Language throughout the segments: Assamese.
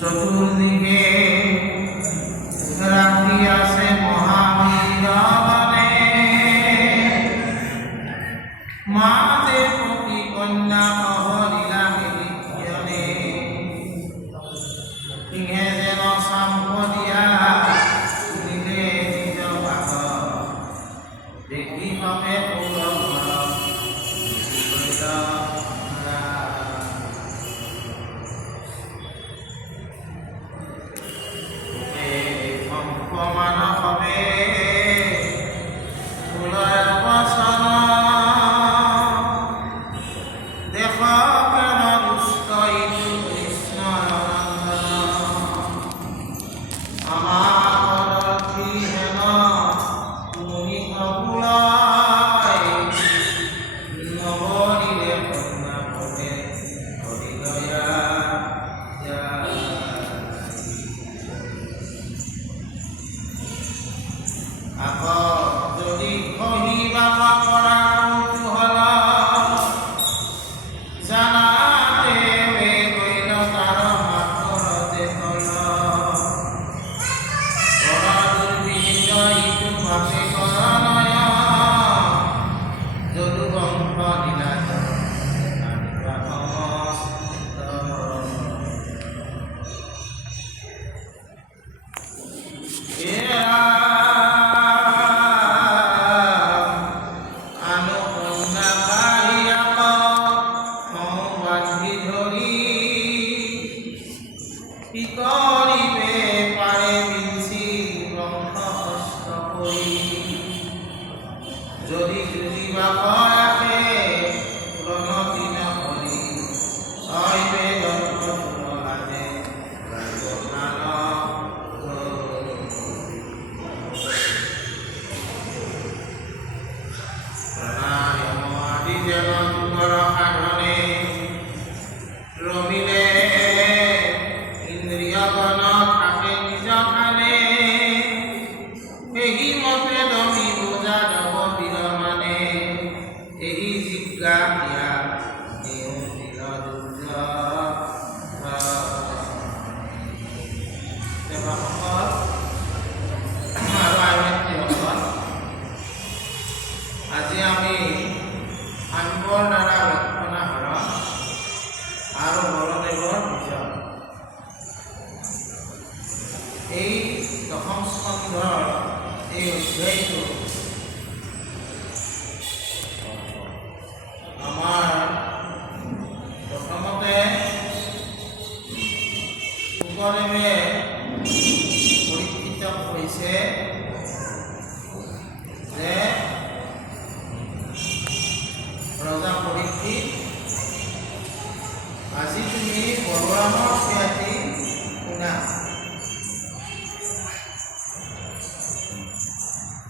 চতুর্দিকে রাখিয়াছে মহাবীরবনে, মাতে পতি কন্যা অহরিলা বিজ্ঞানে, ইহে যেন সম্পদিয়া দিলে নিজ ভাগ, দেখি পাবে অপমান হবে ফুলের বসন, দেখ কেন দুষ্ট ইতু কৃষ্ণ আমার কি হেন তুমি কপুলাই নবরিলে কন্যা পদে হরিদয়া যদি কহিবা করা কৌতূহল, জানাতে গইল তার মাতরতে হল। এই দশম স্কন্ধৰ এই অধ্যায়টো আমাৰ প্ৰথমতে শুকদেৱে পৰীক্ষিত কৰিছে যে ৰজা পৰীক্ষিত, আজি তুমি বলৰামৰ খ্যাতি শুনা।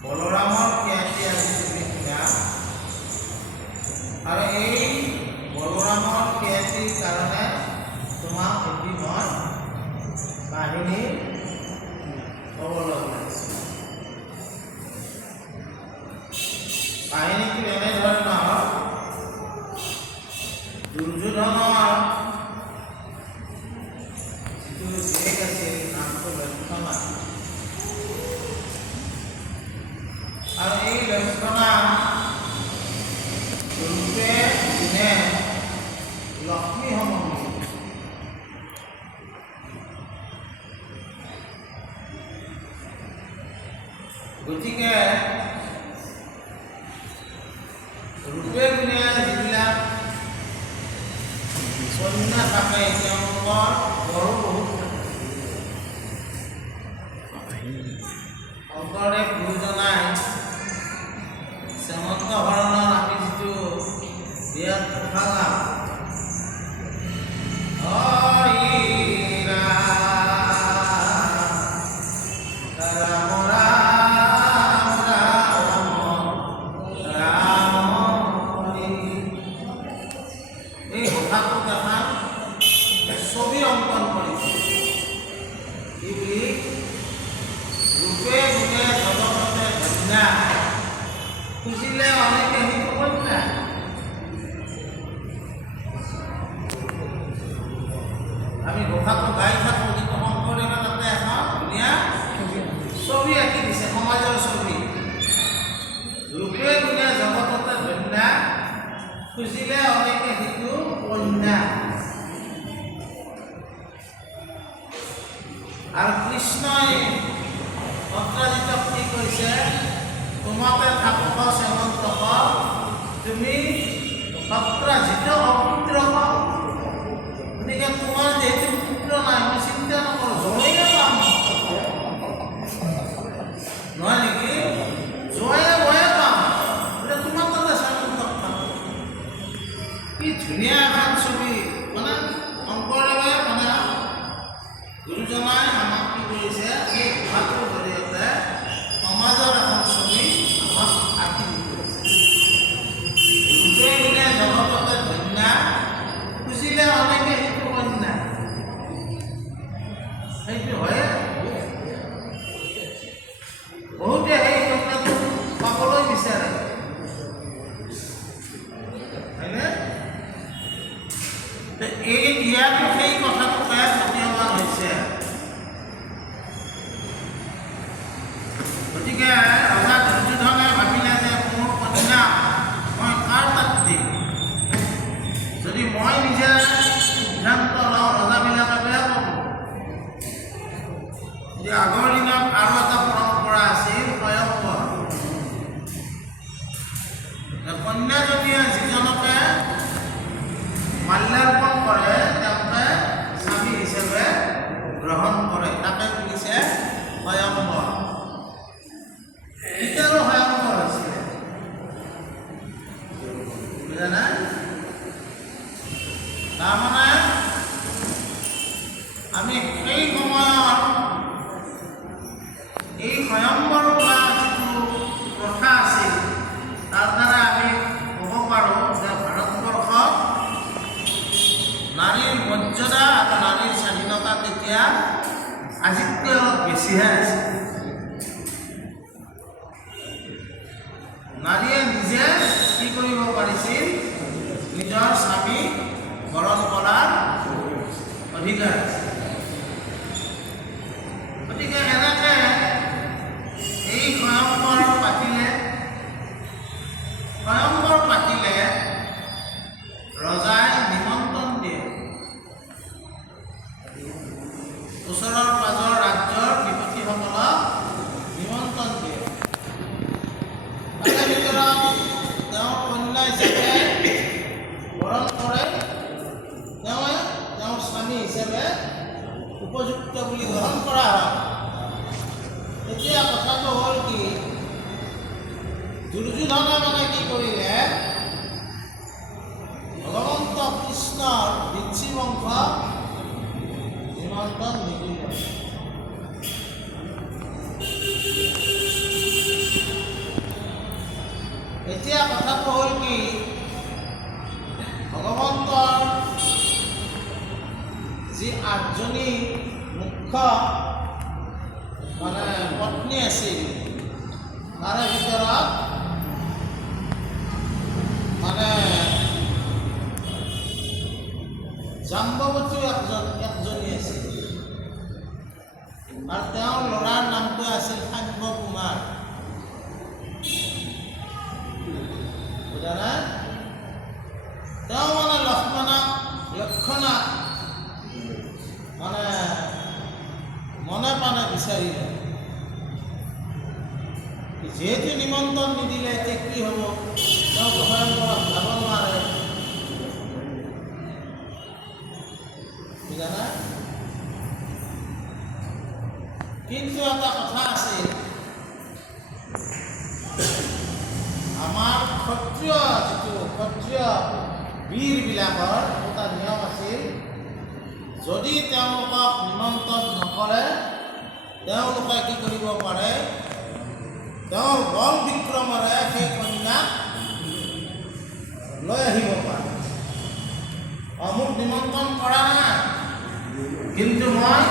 বলৰামৰ খ্যাতি আজি তুমি শুনা, আৰু এই বলৰামৰ খ্যাতিৰ কাৰণে তোমাক এটি মই কাহিনী ক'বলৈ ওলাইছোঁ। কাহিনীটো এনেধৰণৰ, দুৰ্যোধনৰ যিটো জীয়েক আছিল নামটো লক্ষণা, আৰু এই লক্ষণা ৰূপে দিনে লক্ষ্মী সমগ্ৰী। গতিকে ৰূপে গুণে যিবিলাক কন্যা থাকে তেওঁলোকৰ বৰো বহুত থাকে। শংকৰদেৱ গুৰুজনাই শ্যামন্ত ভৰণৰ আমি যিটো বিয়াত কথা গাওঁ, ছবি অংকন কৰিছে। কি বুলি? ৰূপে গুণে জগততে ধন্যা, খুজিলে অনেকে সেইটো কন্যা। আমি ঘোষাটো গাই থাকোঁ, কিন্তু শংকৰদেৱে তাতে এখন ধুনীয়া ছবি আঁকি দিছে, সমাজৰ ছবি। ৰূপে গুণে জগততে ধন্যা, খুজিলে অনেকে সেইটো কন্যা। আৰু কৃষ্ণই অত্ৰাজিতক কি কৈছে? তোমাতে থাকক শ্যামন্ত, তুমি অত্ৰাজিত অপুত্ৰ। গতিকে তোমাৰ যিহেতু পুত্ৰ নাই, মই চিন্তা নকৰোঁ, জয়ে পাম নহয় নেকি? জয়ে বয়ে পাম, গতিকে তোমাৰ তাতে শ্যামন্ত থাকক। কি ধুনীয়া এখন ছবি! মানে শংকৰদেৱে মানে গুৰুজনাই আমাক কি কৰিছে, এই ভাষাটোৰ জৰিয়তে সমাজৰ এখন ছবি আমাক আঁকি দি কৰিছে। ৰূপে গুণে জগততে ধন্যা, খুজিলে অনেকে সেইটো কন্যা। সেইটো হয়ে, বহুতে সেই কন্যাটো পাবলৈ বিচাৰে, হয়নে? এই ইয়াতো সেই কথাটোকে সত্যবান হৈছে। গতিকে ৰজা দুৰ্যোধনে ভাবিলে যে মোৰ কন্যা মই কাৰ তাত দিম? যদি মই নিজে সিদ্ধান্ত লওঁ, ৰজাবিলাকে বেয়া পাব। যে আগৰ দিনত আৰু এটা পৰম্পৰা আছিল, স্বয়ংবৰ। কন্যাজনীয়ে যিজনকে মাল্যাৰ্পণ কৰে তেওঁকে স্বামী হিচাপে গ্ৰহণ কৰে, তাকে বুলিছে স্বয়ংবৰ। তেতিয়াৰো স্বয়ংবৰ হৈছিলে, বুজা নাই? তাৰমানে আমি সেই সময়ত এই স্বয়ংবৰ বা যিটো প্ৰথা আছিল, তাৰ দ্বাৰা আমি ক'ব পাৰোঁ যে ভাৰতবৰ্ষত নাৰীৰ মৰ্যাদা আৰু নাৰীৰ স্বাধীনতা তেতিয়া আজিতকৈ অলপ বেছিহে আছে। নাৰীয়ে নিজে কি কৰিব পাৰিছিল? নিজৰ স্বামী বৰণ কৰাৰ অধিকাৰ আছে। গতিকে এনেকে এই স্বয়ংবৰ পাতিলে ৰজাই নিমন্ত্ৰণ দিয়ে। ওচৰৰ পাজৰ ৰাজ্যৰ মানে পত্নী আছিল তাৰে ভিতৰত মানে জাম্বৱতী একজনী আছিল আৰু তেওঁৰ ল'ৰাৰ নামটো আছিল শাক্য কুমাৰ। বুজানে? তেওঁ মানে লক্ষণাক মানে মনে প্ৰাণে বিচাৰিলে। যিহেতু নিমন্ত্ৰণ নিদিলে এতিয়া কি হ'ব, তেওঁ ঘৰৰ পৰা যাব নোৱাৰে। বুজানে? কিন্তু এটা কথা আছিল, আমাৰ ক্ষত্ৰিয় বীৰবিলাকৰ এটা নিয়ম আছিল, যদি তেওঁলোকক নিমন্ত্ৰণ নকৰে তেওঁলোকে কি কৰিব পাৰে, তেওঁৰ বল বিক্ৰমেৰে সেই কন্যাক লৈ আহিব পাৰে। মোক নিমন্ত্ৰণ কৰা নাই, কিন্তু মই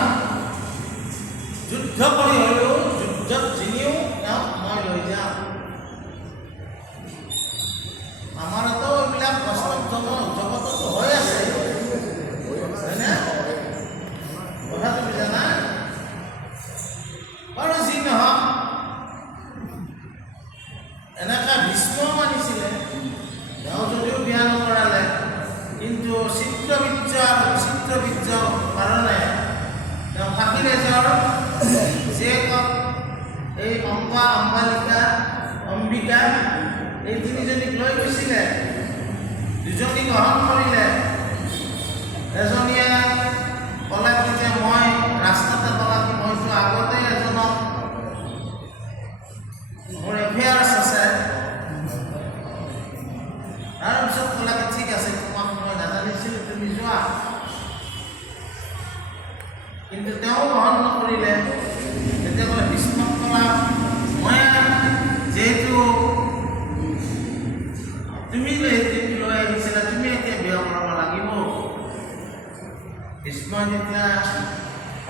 যুদ্ধ কৰি হ'লেও যুদ্ধত জিনিও তেওঁক মই লৈ যাম। আমাৰতো এইবিলাক বাস্তৱ জগততো হৈ আছে, হয়নে? কথাটো বুজা নাই? বাৰু যি নহওক, এনেকৈ ভীষ্ম মানিছিলে। তেওঁ যদিও বিয়া নকৰালে, কিন্তু চিত্ৰবীৰ্যৰ কাৰণে তেওঁ ফাকিৰেজৰ জীয়েকক এই অম্বিকা এই তিনিজনীক লৈ গৈছিলে। দুজনী গ্ৰহণ কৰিলে। এজনীয়ে ক'লে কি যে মই ৰাস্তাতে ক'লা কি মইতো আগতে এজনক মোৰ এফেয়াৰ্ছ আছে। তাৰপিছত ক'লে কি ঠিক আছে, তোমাক মই নাজানিছিলোঁ, তুমি যোৱা। কিন্তু তেওঁ গ্ৰহণ নকৰিলে। তেতিয়া ক'লে ভীষ্মক ক'লা মই যিহেতু তুমি লৈ আহিছিলা, তুমি এতিয়া বিয়া কৰাব লাগিব। ভীষ্মই যেতিয়া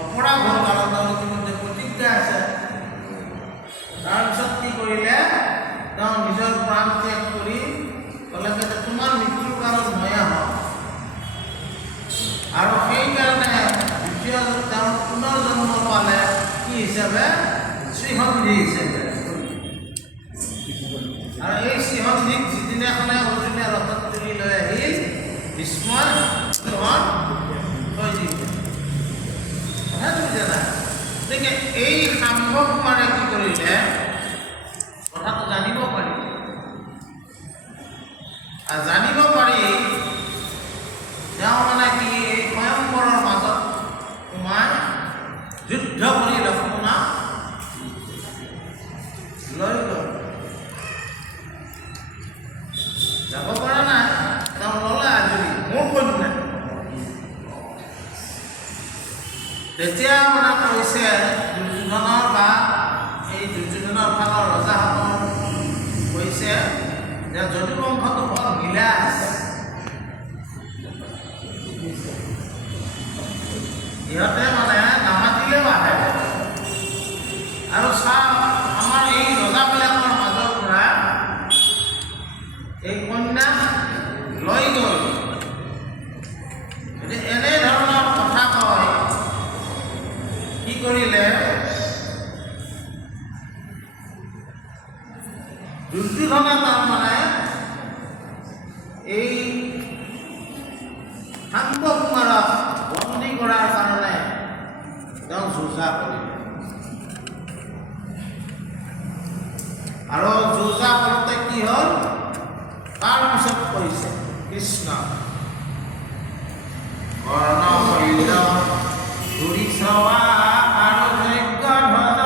অপৰাধ হ'ল, কাৰণ তেওঁলোকৰ মধ্যে প্ৰতিজ্ঞা আছে। তাৰপিছত কি কৰিলে, তেওঁ নিজৰ প্ৰাণ ত্যাগ কৰি ক'লে যে তোমাৰ মৃত্যুৰ কাৰণ ময়ে হওঁ। আৰু সেইকাৰণে দ্বিতীয় তেওঁ পুনৰ্জন্ম পালে কি হিচাপে, শ্ৰীসন্ধি হিচাপে। আৰু এই শ্ৰীসন্ধিক যিদিনাখনে অৰ্জুনে ৰথত তুলি লৈ আহিল, ভীষ্মই গ্ৰহণ হৈ দিলে। কথাটো বুজা নাই? গতিকে এই শাম্ব কুমাৰে কি কৰিলে, কথাটো জানিব পাৰি। আৰু জানিব পাৰি তেওঁ মানে কি এই স্বয়ংবৰৰ মাজত সোমাই যুদ্ধ কৰি লক্ষ্মণক লৈ গ'ল। যাব পৰা নাই, তেওঁ ল'লে আজৰি, মোৰ কন্যা। তেতিয়া মানে কৈছে দুৰ্যোধনৰ বা এই দুৰ্যোধনৰ ফালৰ ৰজাসকল কৈছে যে যদু বংশটো বৰ বিলাস, ইহঁতে মানে নামাতিলেও আহে। আৰু চাওক, আমাৰ এই ৰজাবিলাকৰ মাজৰ পৰা এই কন্যা লৈ গ'ল। এনেধৰণৰ কথা কয়, কি কৰিলে, দুৰ্যোধনে তাৰমানে এই শাম্ব কুমাৰক বন্দী কৰাৰ কাৰণে তেওঁ যুঁজা কৰিলে। আৰু যুঁজা কৰোঁতে কি হ'ল, তাৰপিছত কৈছে কৃষ্ণ কৰ্ণ শৈল ঘূৰি চোৱা আৰু যজ্ঞ ধ্বজ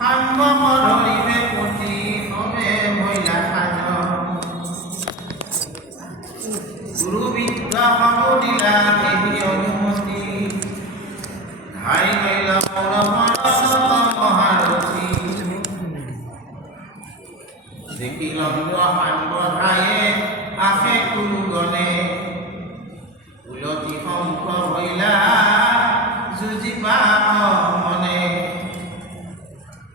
শাম্ব ধৰিবে পতি নবে মহিলা সাজ গুৰু বিদ্যা দিলা দেৱী অনুমতি ধাই মহিলা মহাৰথী দেখিল শাম্ব ধায়ে আশে কুৰু গণে উলতি শংখ মহিলা যুঁজি জিবা মনে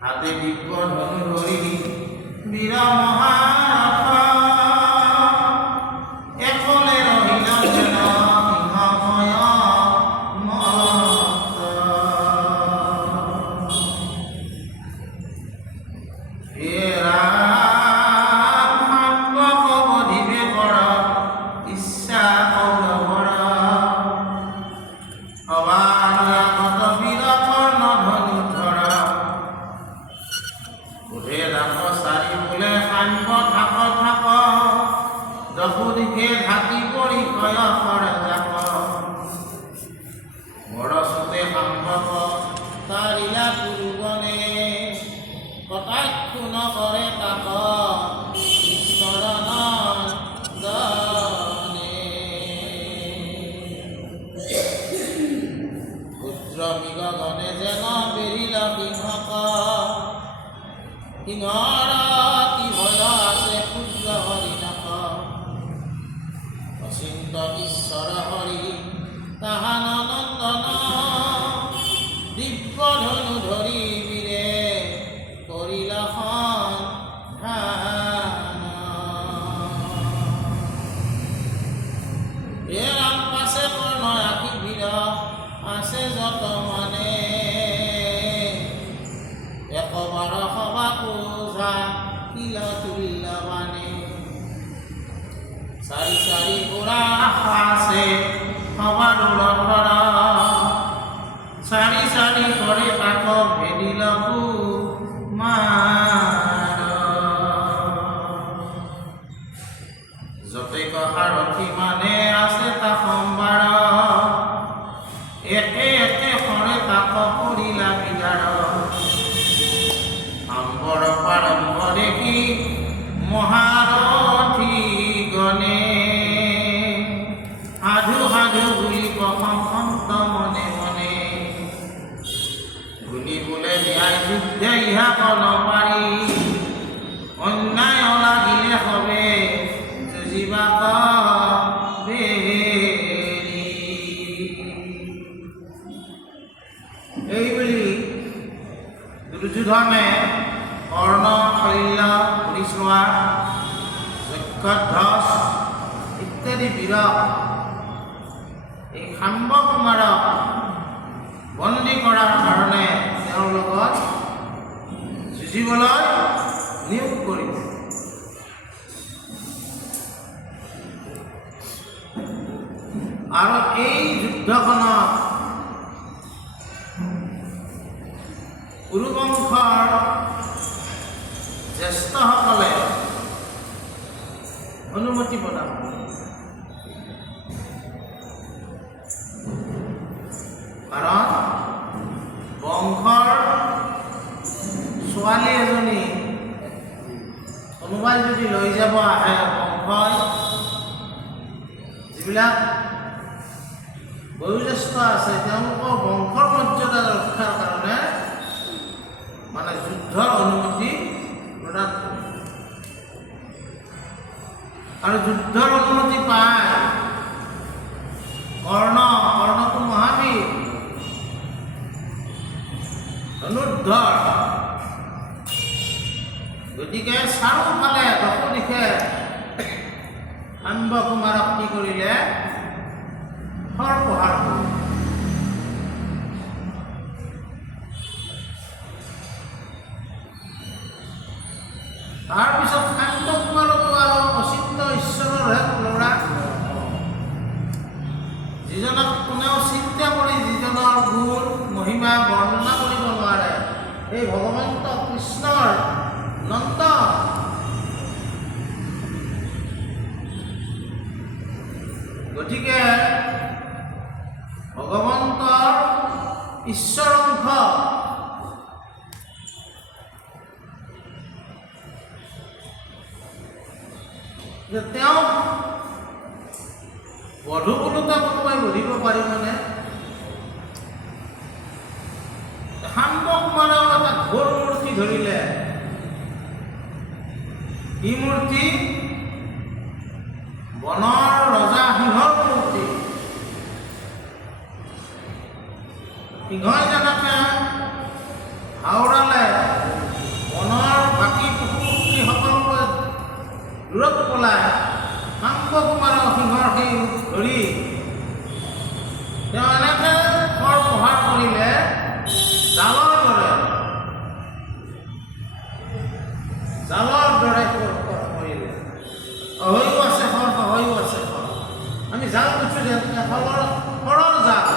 হাতে দিব্য ধনু ধৰি বীৰ মহাৰথ একলে ৰহিল যেন সিংহময় মস্ত। হে ৰাম সাম্বক বধিবে কৰ ইচ্ছা কৌৰৱৰ অবানয়াগত বীৰ কৰ্ণ ধনু ধৰ বোধে ৰাখ চাৰি বোলে সাম্ব থাক থাক যশু দিশে ঢাকি পৰি কয় কৰে যাক বৰচতে সাম্বক তাৰিলা পুৰুগণে কটাক্ষ নকৰে তাক ঈশ্বৰণ গণে পুত্ৰ বিগগণে যেন বেৰিল সিংহক সিংহৰ কি ভয় আছে ক্ষুদ্ৰ হৰিণক অচিন্ত ঈশ্বৰ হৰি তাহান নন্দন দিব্য ধনু ধৰি বীৰে কৰিল সন্ধান। হে ৰাম পাছে কৰ্ণ আশী বীৰ আছে যত মানে একবাৰ সভা কোজা তিল তুল্য মানে চাৰি চাৰি ঘোঁৰা আছে সভাৰ ৰথৰ চাৰি চাৰি কৰে তাক ভেদিল কুমাৰ যতে সাৰথি মানে আছে তা সম্বাৰ একে একে সৰে তাক কৰিলা বিদাৰ আম্বৰ প্ৰাৰম্ভ দেখি মহাৰথী গণে সাধু সাধু বুলি প্ৰশংসন্ত মনে মনে বুলি বোলে ন্যায় যুদ্ধে ইহা কল পাৰি অন্যায় লাগিলে হবে যুঁজিবা বেৰি। এইবুলি দুৰ্যোধনে কৰ্ণ শৈল্য হৰিশ্ৰোৱা যক্ষধ্বজ ইত্যাদি বীৰ এই সাম্ব কুমাৰক বন্দী কৰাৰ কাৰণে তেওঁৰ লগত যুঁজিবলৈ নিয়োগ কৰিব। আৰু এই যুদ্ধখনত কুৰুবংশৰ জ্যেষ্ঠসকলে অনুমতি প্ৰদান কৰে। কাৰণ বংশৰ ছোৱালী এজনী কোনোবাই যদি লৈ যাব আহে বংশই যিবিলাক বয়োজ্যেষ্ঠ আছে তেওঁলোকৰ বংশৰ মৰ্যাদা ৰক্ষাৰ কাৰণে মানে যুদ্ধৰ অনুমতি প্ৰদান কৰে। আৰু যুদ্ধৰ অনুমতি পায় কৰ্ণটো মহাবীৰ ধনুৰ্ধৰ গতিকে চাৰিওফালে দশো দিশে সাম্ব কুমাৰক কি কৰিলে সৰপ্ৰহাৰ কৰিলে। তাৰপিছত সাম্ব কুমাৰকো আৰু অচিন্ত ঈশ্বৰৰ ল'ৰা যিজনক কোনেও চিন্তা কৰি যিজনৰ গুণ মহিমা বৰ্ণনা কৰিব নোৱাৰে এই ভগৱন্ত কৃষ্ণৰ নন্দ। গতিকে ভগৱন্তৰ ঈশ্বৰ অংশ যে তেওঁ বধু বোলোতে কোনোবাই বধিব পাৰিবনে? সাম্ব কুমাৰেও এটা ঘোৰ মূৰ্তি ধৰিলে। কি মূৰ্তি? বনৰ ৰজা সিংহৰ মূৰ্তি। সিংহই যেনেকৈ হাওৰালে বনৰ বাকী পশু পক্ষীসকললৈ দূৰত পলাই শাম্ব কুমাৰৰ সিংহৰ সেই ৰূপ ধৰি তেওঁ এনেকৈ খৰ প্ৰহাৰ কৰিলে জালৰ দৰে কৰিলে। অহৈও আছে খৰ, সহৈও আছে খৰ। আমি জাল দিছোঁ যে খৰৰ জাল,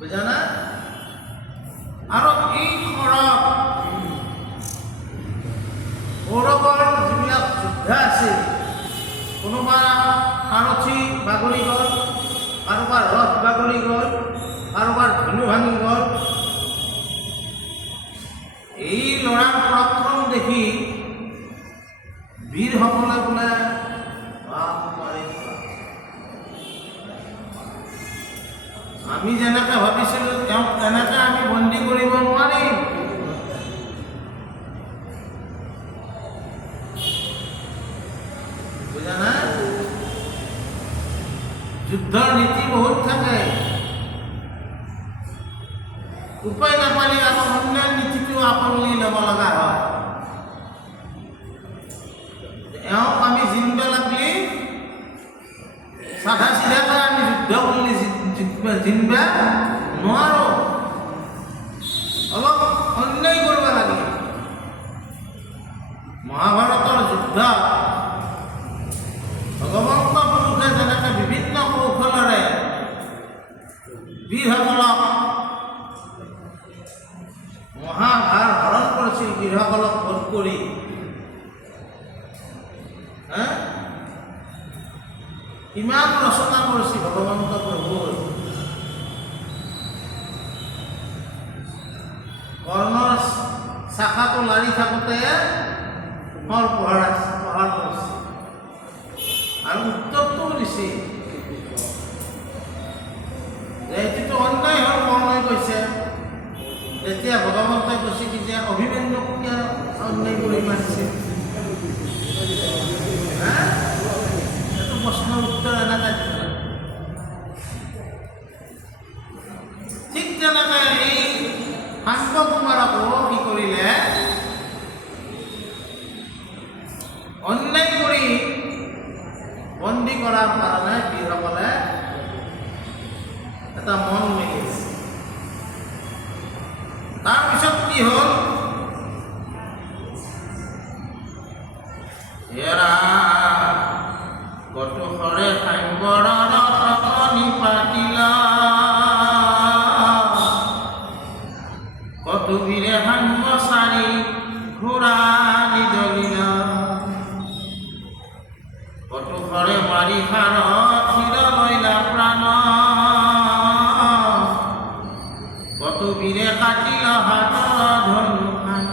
বুজানা? আৰু এই খৰত কৌৰৱৰ যিবিলাক যোদ্ধা আছিল, কোনোবা সাৰথি বাগৰি গ'ল, কাৰোবাৰ ৰথ বাগৰি গ'ল, কাৰোবাৰ ধনু ভাঙি গ'ল। এই ল'ৰাৰ পৰাক্ৰম দেখি বীৰসকলে বোলে আমি যেনেকৈ ভাবিছিলোঁ তেওঁক তেনেকৈ আমি বন্দী কৰিব নোৱাৰিম। বুজানা? যুদ্ধৰ নীতি বহুত থাকে, উপায় নাপালে আকৌ অন্য নীতিটো আপুনি ল'ব লগা হয়। এওঁক আমি জিনিব লাগিলে চাধা চিধাকৈ আমি যুদ্ধ কৰিলে জিনিব নোৱাৰোঁ, অলপ অন্যায় কৰিব লাগে। মহাভাৰতৰ যুদ্ধ ভগৱন্ত পুৰুষে যেনেকৈ বিভিন্ন কৌশলেৰে বীৰসকলক মহাভাৰ হৰণ কৰিছিল, বীৰসকলক বধ কৰি ইমান ৰচনা কৰিছিল ভগৱন্ত প্ৰভুৰ। কৰ্ণৰ শাখাটো লাৰি থাকোঁতে খৰ প্ৰহাৰ কৰিছিল আৰু উত্তৰটোও দিছিল যে এইটোতো অন্যায় হ'ল, কৰ্ণই কৈছে। তেতিয়া ভগৱন্তই কৈছে কি যে অভিমন্যুক অন্যায় কৰি মাৰিছে। এইটো প্ৰশ্নৰ উত্তৰ এনেকৈ দিলে। ঠিক তেনেকৈ এই শাম্ব কুমাৰকো কি কৰিলে, অন্যায় কৰি বন্দী কৰাৰ কাৰণে বীৰসকলে এটা মন মেলিছে। তাৰপিছত কি হ'ল, কটুসৰে শাম্বৰ ৰথনি পাতিলা, কটুবীৰে শাম্ব চাৰি ঘোঁৰা নিদলিলা, কটুসৰে মাৰি সাৰথিৰ লইলা প্ৰাণ, কটুবীৰে কাটিল হাতৰ ধনুখান,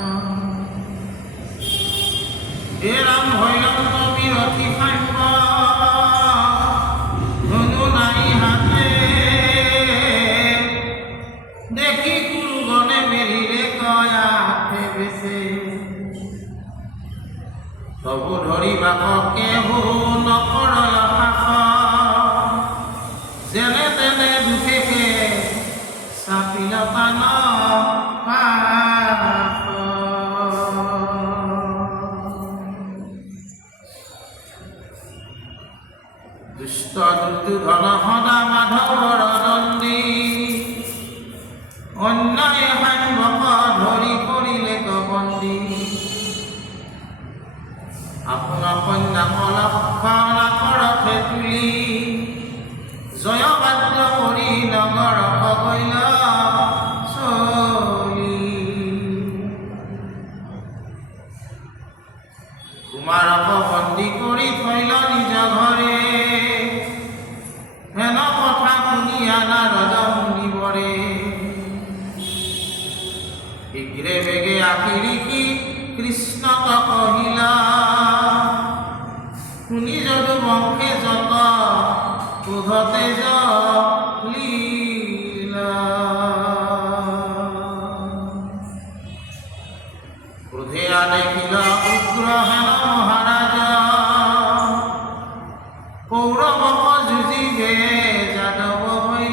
হে ৰাম ভৈৰন্ত বিৰথী শাম্ব, ধনু নাই হাতে, দেখি কুৰুগণে মেলিলে কয়া হাতে বেচে, তবু ধৰি বাককে হো নকৰয় শাস, যেনে তেনে দুখেকে চাপিল পান পাপ। দুষ্ট দুৰ্যোধন সদা মাধৱৰ দণ্ডী, অন্যায় শাম্বক ধৰি কৰিলে বন্দী, আপোনাৰ কন্যা কলাকৰথে তুলি, জয়বাদ্য কৰি নগৰ কইল চলি, কুমাৰক বন্দী কৰি থৈল নিজ ঘৰে, হেন কথা শুনিয়া নাৰদ মুনিবৰে, শীঘ্ৰে বেগে আশিৰিকি কৃষ্ণক কহিলা, শুনি যদু বংশে যত ক্ৰোধতে লীলা, ক্ৰোধে দেখিল উগ্ৰ হেন মহাৰাজ, কৌৰৱক যুঁজিবে যাদৱ ভৈ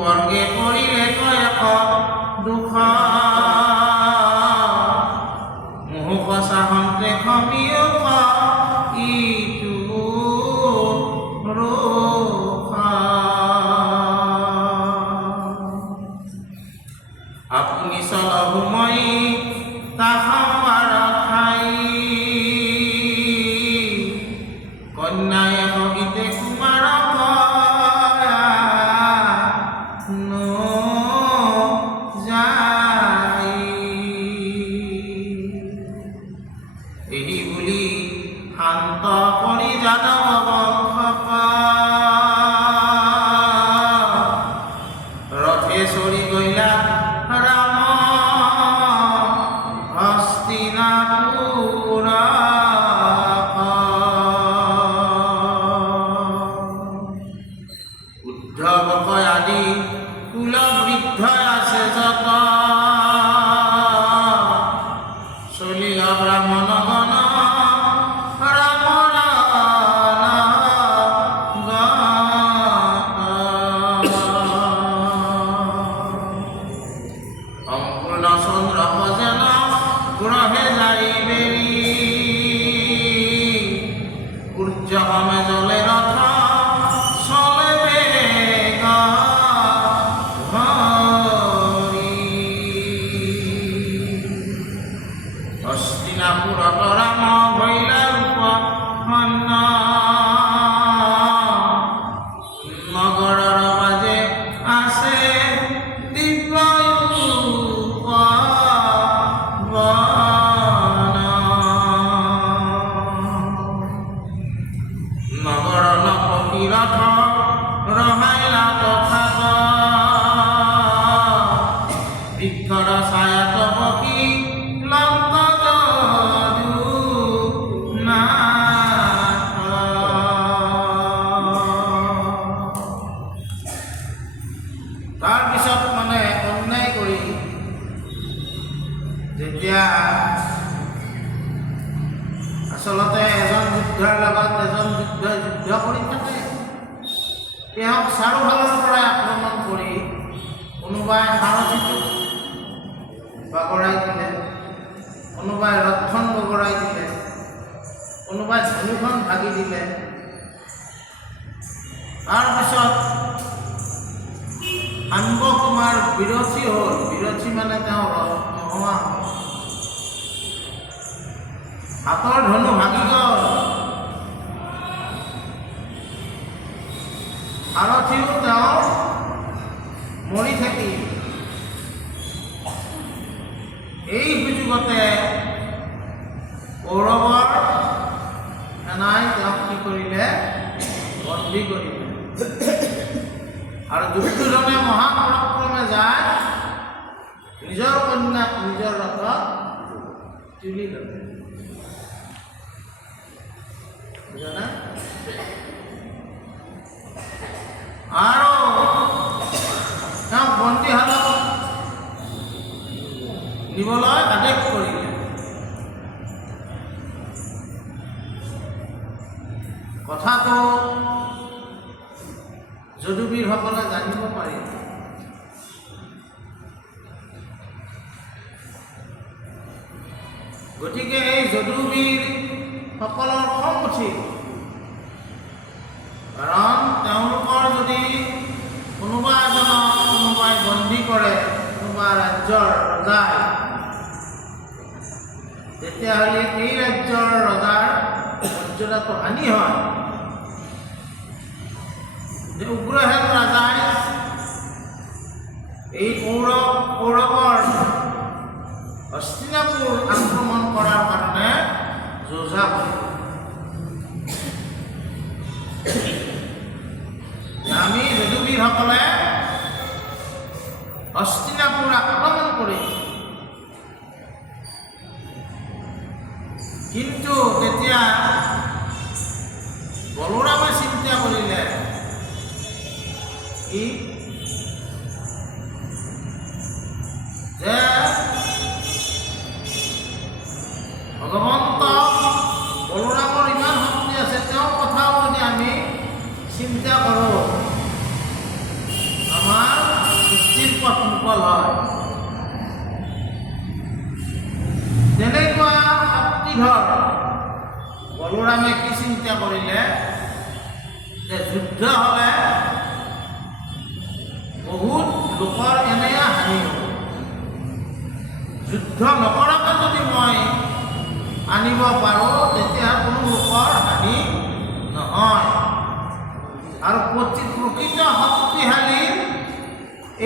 বৰ্গে কৰিলে কয়ক দুখ মোহ চাহন্তে খমিয়ক ইটো ৰোষ আপুনি চলহু মই তাহাৰ ঠাই কন্যায় সগীতে কুমাৰ এই বুলি শান্ত কৰি যাদৱ বংশক ৰথে চৰি গইলা ৰাম হস্তিনাপুৰ উদ্ধৱ আদি কুল বৃদ্ধ আছে যত চলিল ব্ৰাহ্মণ গণ সম্পূৰ্ণ চন্দ্ৰ ভজন গ্ৰহে যাই বেৰি সূৰ্য সমে জলে ৰথ চলে বেগ ধৰি হস্তিনাপুৰত ৰাম ভৈলা ৰূপ সন্ন নগৰৰ মাজে আছে দিব্য নগৰ নপতিৰথ ৰহাইলা তথাগ বৃক্ষৰ ছায়াত বহি লংক যদু নাথ তাৰপিছত মানে অন্যায় কৰি যেতিয়া আচলতে এজন যুদ্ধৰ লগত এজন যুদ্ধ কৰি থাকে তেওঁক চাৰিওফালৰ পৰা আক্ৰমণ কৰি কোনোবাই সাৰথিটোক বাগৰাই দিলে, কোনোবাই ৰথখন বগৰাই দিলে, কোনোবাই ঝালুখন ভাগি দিলে। তাৰপিছত সাম্ব কুমাৰ বিৰথী হ'ল। বিৰথী মানে তেওঁ নোহোৱা হ'ল, হাতৰ ধনু ভাগি গ'ল। সাৰথিও তেওঁ মৰি থাকিল। এই সুযোগতে কৌৰৱৰ সেনাই তেওঁক কি কৰিলে? বন্দী কৰিলে। আৰু দুৰ্যোধনে মহাপৰাক্ৰমে যায় নিজৰ কন্যাক নিজৰ ৰথত তুলি ল'লে। বুজানে? আৰু তেওঁক বন্দীশালত নিবলৈ আদেশ কৰিলে। কথাটো যদুবীৰসকলে জানিব পাৰিল। গতিকে এই যদুবীৰসকলৰ খং উঠিল, কাৰণ তেওঁলোকৰ যদি কোনোবা এজনক কোনোবাই বন্দী কৰে, কোনোবা ৰাজ্যৰ ৰজাই, তেতিয়াহ'লে এই ৰাজ্যৰ ৰজাৰ মৰ্যাদাটো হানি হয়। যে উগ্ৰসেন ৰাজাই এই কৌৰৱৰ হস্তিনাপুৰ আক্ৰমণ কৰাৰ কাৰণে যোজা কৰিল। আমি যদুবীৰসকলে হস্তিনাপুৰ আক্ৰমণ কৰিম। কিন্তু তেতিয়া বলোৰামে চিন্তা কৰিলে কি যে ভগৱন্ত বলোৰামৰ ইমান শক্তি আছে, তেওঁৰ কথাও যদি আমি চিন্তা কৰোঁ, আমাৰ কৰিলে যে যুদ্ধ হ'লে বহুত লোকৰ এনে হানি হ'ব। যুদ্ধ নকৰাকৈ যদি মই আনিব পাৰোঁ তেতিয়া কোনো লোকৰ হানি নহয়। আৰু প্ৰকৃত শক্তিশালী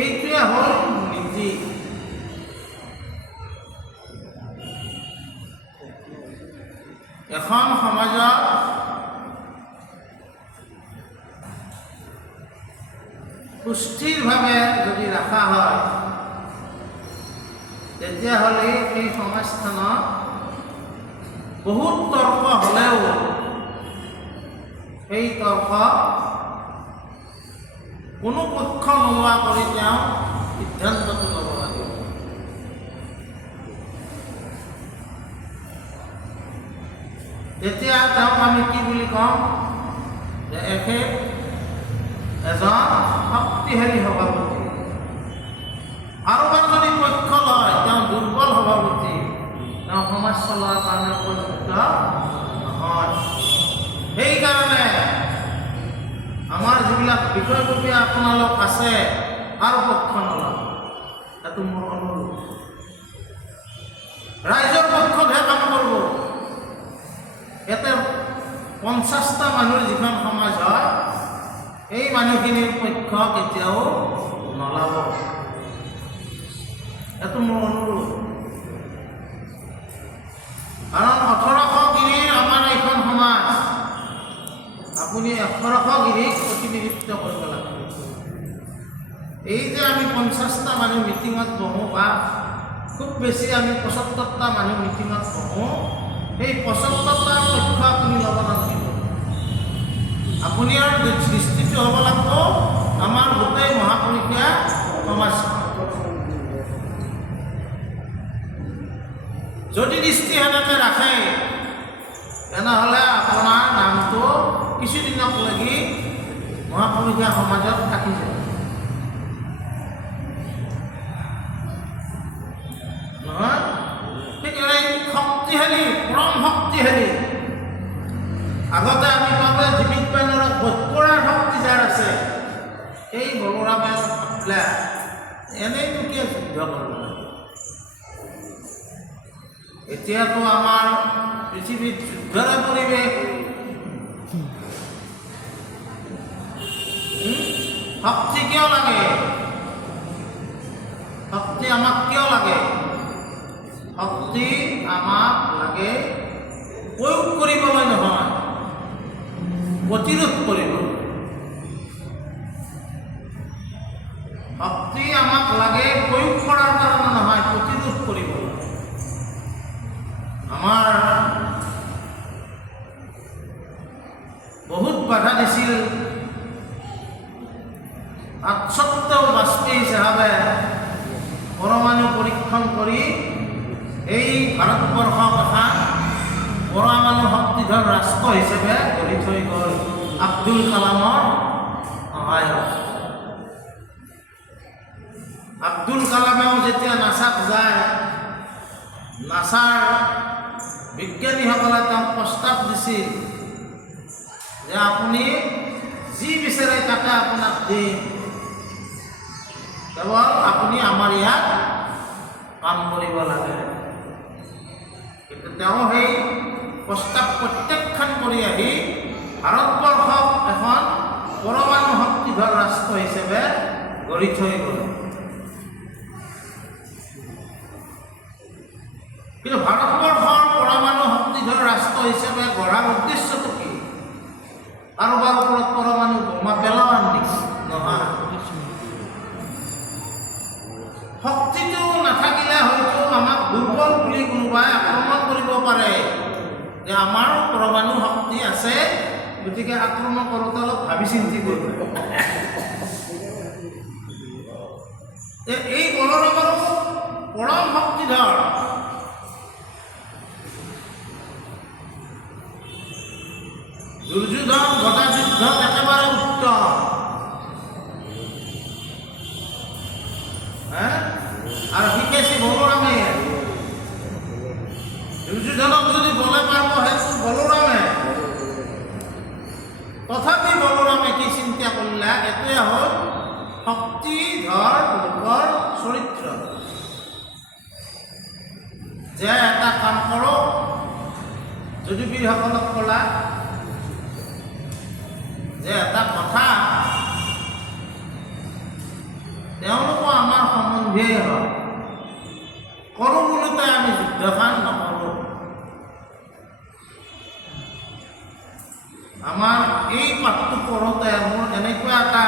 এইটোৱে হ'ল নীতি। এখন সমাজত সুস্থিৰভাৱে যদি ৰখা হয় তেতিয়াহ'লে এই সমাজখনত বহুত তৰ্ক হ'লেও সেই তৰ্ক কোনো পক্ষ নোলোৱা কৰি তেওঁ সিদ্ধান্তটো ল'ব লাগিব। তেতিয়া তেওঁক আমি কি বুলি কওঁ যে এখেত এজন শক্তিশালী সভাপতি। কাৰোবাৰ যদি পক্ষ লয় তেওঁ দুৰ্বল সভাপতি, তেওঁ সমাজ চলোৱাৰ কাৰণে উপযুক্ত নহয়। সেইকাৰণে আমাৰ যিবিলাক বিষয়ববীয়া আপোনালোক আছে কাৰো পক্ষ নলয়, সেইটো মোৰ অনুৰোধ। ৰাইজৰ পক্ষতহে কাম কৰিব। ইয়াতে 50টা মানুহৰ যিখন সমাজ হয় এই মানুহখিনিৰ পক্ষ কেতিয়াও নলাব, এইটো মোৰ অনুৰোধ। কাৰণ 1800 গিৰিৰ আমাৰ এইখন সমাজ, আপুনি 1800 গিৰিক প্ৰতিনিধিত্ব কৰিব লাগিব। এই যে আমি 50টা মানুহ মিটিঙত বহোঁ বা খুব বেছি আমি 75টা মানুহ মিটিঙত বহোঁ, সেই 75টাৰ পক্ষ আপুনি ল'ব লাগিব। আপুনি আৰু দৃষ্টিটো হ'ব লাগিব আমাৰ গোটেই মহাপুৰুষীয়া সমাজখন। যদি দৃষ্টি সেনেকৈ ৰাখে তেনেহ'লে আপোনাৰ নামটো কিছুদিনক লাগি মহাপুৰুষীয়া সমাজত থাকি যায় নহয়। সেইকাৰণে শক্তিশালী, পৰম শক্তিশালী। আগতে আমি ভাবে জীবিত বাহিনীৰ বধ কৰাৰ শক্তি যাৰ আছে, এই বলোৰামে ভাবিলে এনেইনো কিয় যুদ্ধ কৰিব। এতিয়াতো আমাৰ পৃথিৱীত যুদ্ধৰে পৰিৱেশ। শক্তি কিয় লাগে? শক্তি আমাক কিয় লাগে? শক্তি আমাক লাগে প্ৰয়োগ কৰিবলৈ নহয়, প্ৰতিৰোধ কৰিবলৈ। শক্তি আমাক লাগে প্ৰয়োগ কৰাৰ কাৰণে নহয়, প্ৰতিৰোধ কৰিবলৈ। আমাৰ বহুত বাধা দিছিল, তাত সত্ত্বেও বাজপেয়ী চাহাবে পৰমাণু পৰীক্ষণ কৰি এই ভাৰতবৰ্ষক এখন পৰমাণু শক্তিধৰ ৰাষ্ট্ৰ হিচাপে গঢ়ি থৈ গ'ল আব্দুল কালামৰ সহায়ত। আব্দুল কালামেও যেতিয়া নাছাত যায়, নাছাৰ বিজ্ঞানীসকলে তেওঁক প্ৰস্তাৱ দিছিল যে আপুনি যি বিচাৰে তাকে আপোনাক দিম, কেৱল আপুনি আমাৰ ইয়াত কাম কৰিব লাগে। কিন্তু তেওঁ সেই প্ৰস্তাৱ প্ৰত্যাখ্যান কৰি আহি ভাৰতবৰ্ষক এখন পৰমাণু শক্তিধৰ ৰাষ্ট্ৰ হিচাপে গঢ়ি থৈ গ'ল। কিন্তু ভাৰতবৰ্ষৰ পৰমাণু শক্তিধৰ ৰাষ্ট্ৰ হিচাপে গঢ়াৰ উদ্দেশ্যটো কি? কাৰোবাৰ ওপৰত পৰমাণু বোমা পেলোৱাৰ নেকি? নহয়। শক্তিটো নাথাকিলে হয়তো আমাক দুৰ্বল বুলি কোনোবাই আক্ৰমণ কৰিব পাৰে যে আমাৰো পৰমাণু শক্তি আছে, গতিকে আক্ৰমণ কৰোঁতে অলপ ভাবি চিন্তি কৰিব। এই বলৰামৰো পৰম শক্তিধৰ। দুৰ্যোধন গদা যুদ্ধত একেবাৰে উত্তম। আৰু শিকাইছে বলৰামে। দুৰ্যোধনক যদি বলে পাৰব সেইটো বলৰামে। শক্তিধৰ লোকৰ চৰিত্ৰ। যে এটা কাম কৰোঁ, যদুবীৰসকলক ক'লা যে এটা কথা, তেওঁলোকো আমাৰ সম্বন্ধীয়েই হয়, কৰোঁ বোলোতে আমি যুদ্ধখন নকৰোঁ। আমাৰ এই পাঠটো পঢ়োঁতে মোৰ এনেকুৱা এটা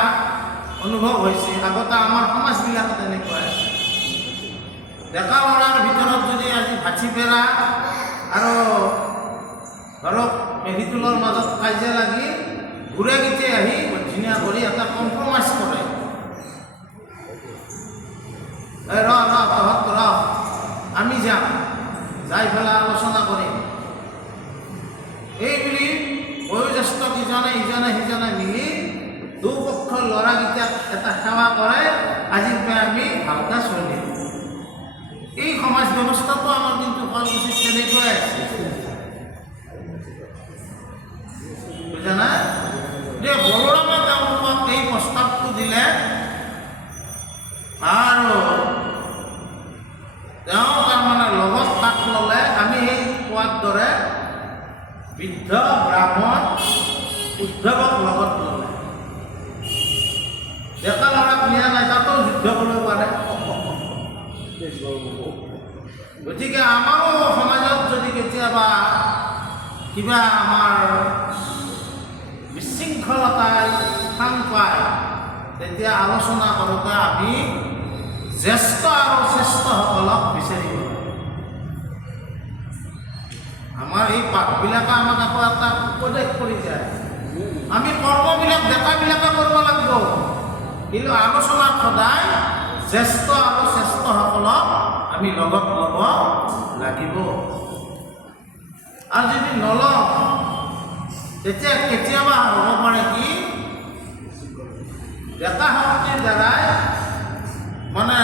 অনুভৱ হৈছে, আগতে আমাৰ সমাজবিলাকত এনেকুৱা আছে, ডেকা ল'ৰাৰ ভিতৰত যদি আজি ভাচিপেৰা আৰু ধৰক মেহিটোলৰ মাজত কাজিয়া লাগি ঘূৰে গীতে আহি ধুনীয়া কৰি এটা কম্প্ৰমাইজ কৰে, ৰ আমি যাম, যাই পেলাই আলোচনা কৰিম, এই বুলি বয়োজ্যেষ্ঠ ইজনে সিজনে মিলি দুপক্ষৰ ল'ৰাকেইটাক এটা সেৱা কৰে, আজিৰ পৰা আমি ভালকৈ চলিম। এই সমাজ ব্যৱস্থাটো আমাৰ কিন্তু শুৱালকুছিত তেনেকুৱাই আছে, বুজানা? যে বলোৰামে তেওঁলোকক এই প্ৰস্তাৱটো দিলে আৰু তেওঁ তাৰমানে লগত কাষ ল'লে। আমি সেই কোৱাৰ দৰে বৃদ্ধ ব্ৰাহ্মণ উদ্ধৱক লগত ল'লে, ডেকা ল'ৰাক নিয়া নাই, তাতো যুদ্ধ কৰিব পাৰে। গতিকে আমাৰো সমাজত যদি কেতিয়াবা কিবা আমাৰ বিশৃংখলতাই স্থান পায়, তেতিয়া আলোচনা কৰোঁতে আমি জ্যেষ্ঠ আৰু শ্ৰেষ্ঠসকলক বিচাৰিব লাগে। আমাৰ এই পাঠবিলাকে আমাক আকৌ এটা উপদেশ কৰি যায়, আমি কৰ্মবিলাক ডেকাবিলাকে কৰিব লাগিব, কিন্তু আলোচনাত সদায় জ্যেষ্ঠ আৰু শ্ৰেষ্ঠসকলক আমি লগত ল'ব লাগিব। আৰু যদি নলওঁ তেতিয়া কেতিয়াবা হ'ব পাৰে কি, ডেকা শক্তিৰ দ্বাৰাই মানে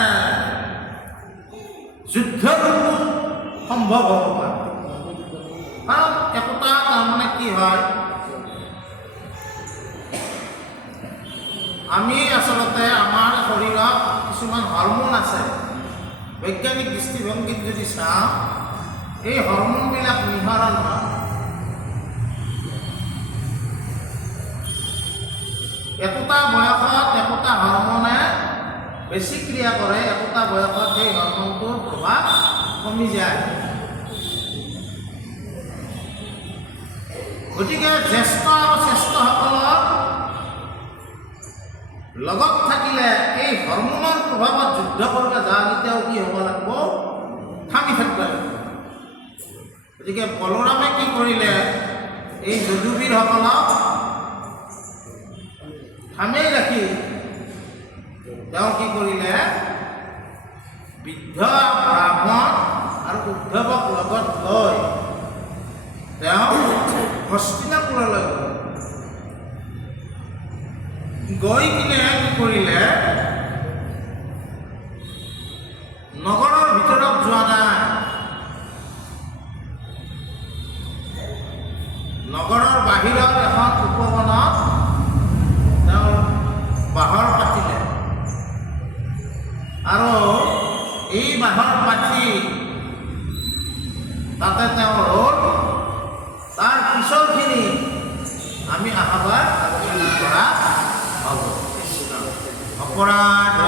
যুদ্ধটো সম্ভৱ হ'ব পাৰে। কাৰণ একোটা তাৰমানে কি হয়, আমি আচলতে আমাৰ শৰীৰত কিছুমান হৰম'ন আছে, বৈজ্ঞানিক দৃষ্টিভংগীত যদি চাওঁ, এই হৰম'নবিলাক নিহৰণ হয়। একোটা বয়সত একোটা হৰম'নে বেছি ক্ৰিয়া কৰে, একোটা বয়সত সেই হৰম'নটোৰ প্ৰভাৱ কমি যায়। গতিকে জ্যেষ্ঠ আৰু শ্ৰেষ্ঠসকলৰ লগত থাকিলে এই হৰম'নৰ প্ৰভাৱত যুদ্ধ কৰিব যাওঁতেও কি হ'ব লাগিব, থামি থাকিব লাগিব। গতিকে বলোৰামে কি কৰিলে, এই যদুবীৰসকলক থামেই ৰাখি তেওঁ কি কৰিলে, বৃদ্ধ ব্ৰাহ্মণ আৰু উদ্ধৱক লগত লৈ তেওঁ হস্তিনাপুৰলৈ গৈ কিনে কি কৰিলে, নগৰৰ ভিতৰত যোৱা নাই, নগৰৰ বাহিৰত এখন উপবনত তেওঁ বাহৰ পাতিলে আৰু এই বাহৰ পাতি তাতে তেওঁ ৰ'ল। তাৰ পিছৰখিনি আমি আহ্বান কৰা হ'ব। অপৰাধ